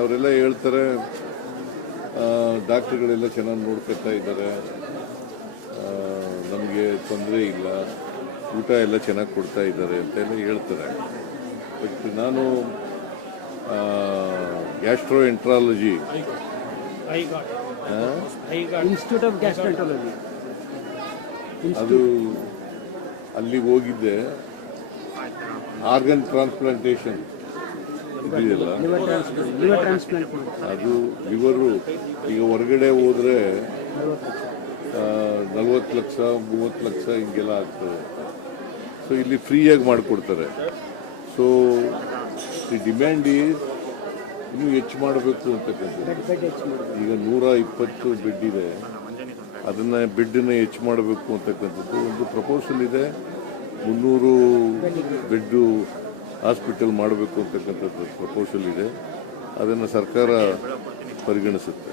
ಅವರೆಲ್ಲ ಹೇಳ್ತಾರೆ ಡಾಕ್ಟ್ರುಗಳೆಲ್ಲ ಚೆನ್ನಾಗಿ ನೋಡ್ಕೊತಾ ಇದ್ದಾರೆ, ನಮಗೆ ತೊಂದರೆ ಇಲ್ಲ, ಊಟ ಎಲ್ಲ ಚೆನ್ನಾಗಿ ಕೊಡ್ತಾ ಇದ್ದಾರೆ ಅಂತೆಲ್ಲ ಹೇಳ್ತಾರೆ. ಬಟ್ ನಾನು gastro enterology institute of gastroenterology ಅದು ಅಲ್ಲಿಗೆ ಹೋಗಿದ್ದೆ. ಆರ್ಗನ್ ಟ್ರಾನ್ಸ್ಪ್ಲಾಂಟೇಷನ್ ಇದೆಯಲ್ಲ, ಲಿವರ್ ಟ್ರಾನ್ಸ್ಪ್ಲಾಂಟ್ ಅದು ಲಿವರು ಈಗ ಹೊರಗಡೆ ಹೋದರೆ 40 ಲಕ್ಷ 30 ಲಕ್ಷ ಹಿಂಗೆಲ್ಲ ಆಗ್ತದೆ. ಸೊ ಇಲ್ಲಿ ಫ್ರೀಯಾಗಿ ಮಾಡಿಕೊಡ್ತಾರೆ. ಸೊ ದಿ ಡಿಮ್ಯಾಂಡ್ ಈಸ್ ಇನ್ನೂ ಹೆಚ್ಚು ಮಾಡಬೇಕು ಅಂತಕ್ಕಂಥದ್ದು. ಈಗ 120 ಬೆಡ್ ಇದೆ, ಅದನ್ನು ಬೆಡ್ಡನ್ನು ಹೆಚ್ಚು ಮಾಡಬೇಕು ಅಂತಕ್ಕಂಥದ್ದು ಒಂದು ಪ್ರಪೋಸಲ್ ಇದೆ. 300 ಬೆಡ್ಡು ಹಾಸ್ಪಿಟಲ್ ಮಾಡಬೇಕು ಅಂತಕ್ಕಂಥದ್ದು ಪ್ರಪೋಸಲ್ ಇದೆ. ಅದನ್ನು ಸರ್ಕಾರ ಪರಿಗಣಿಸುತ್ತೆ.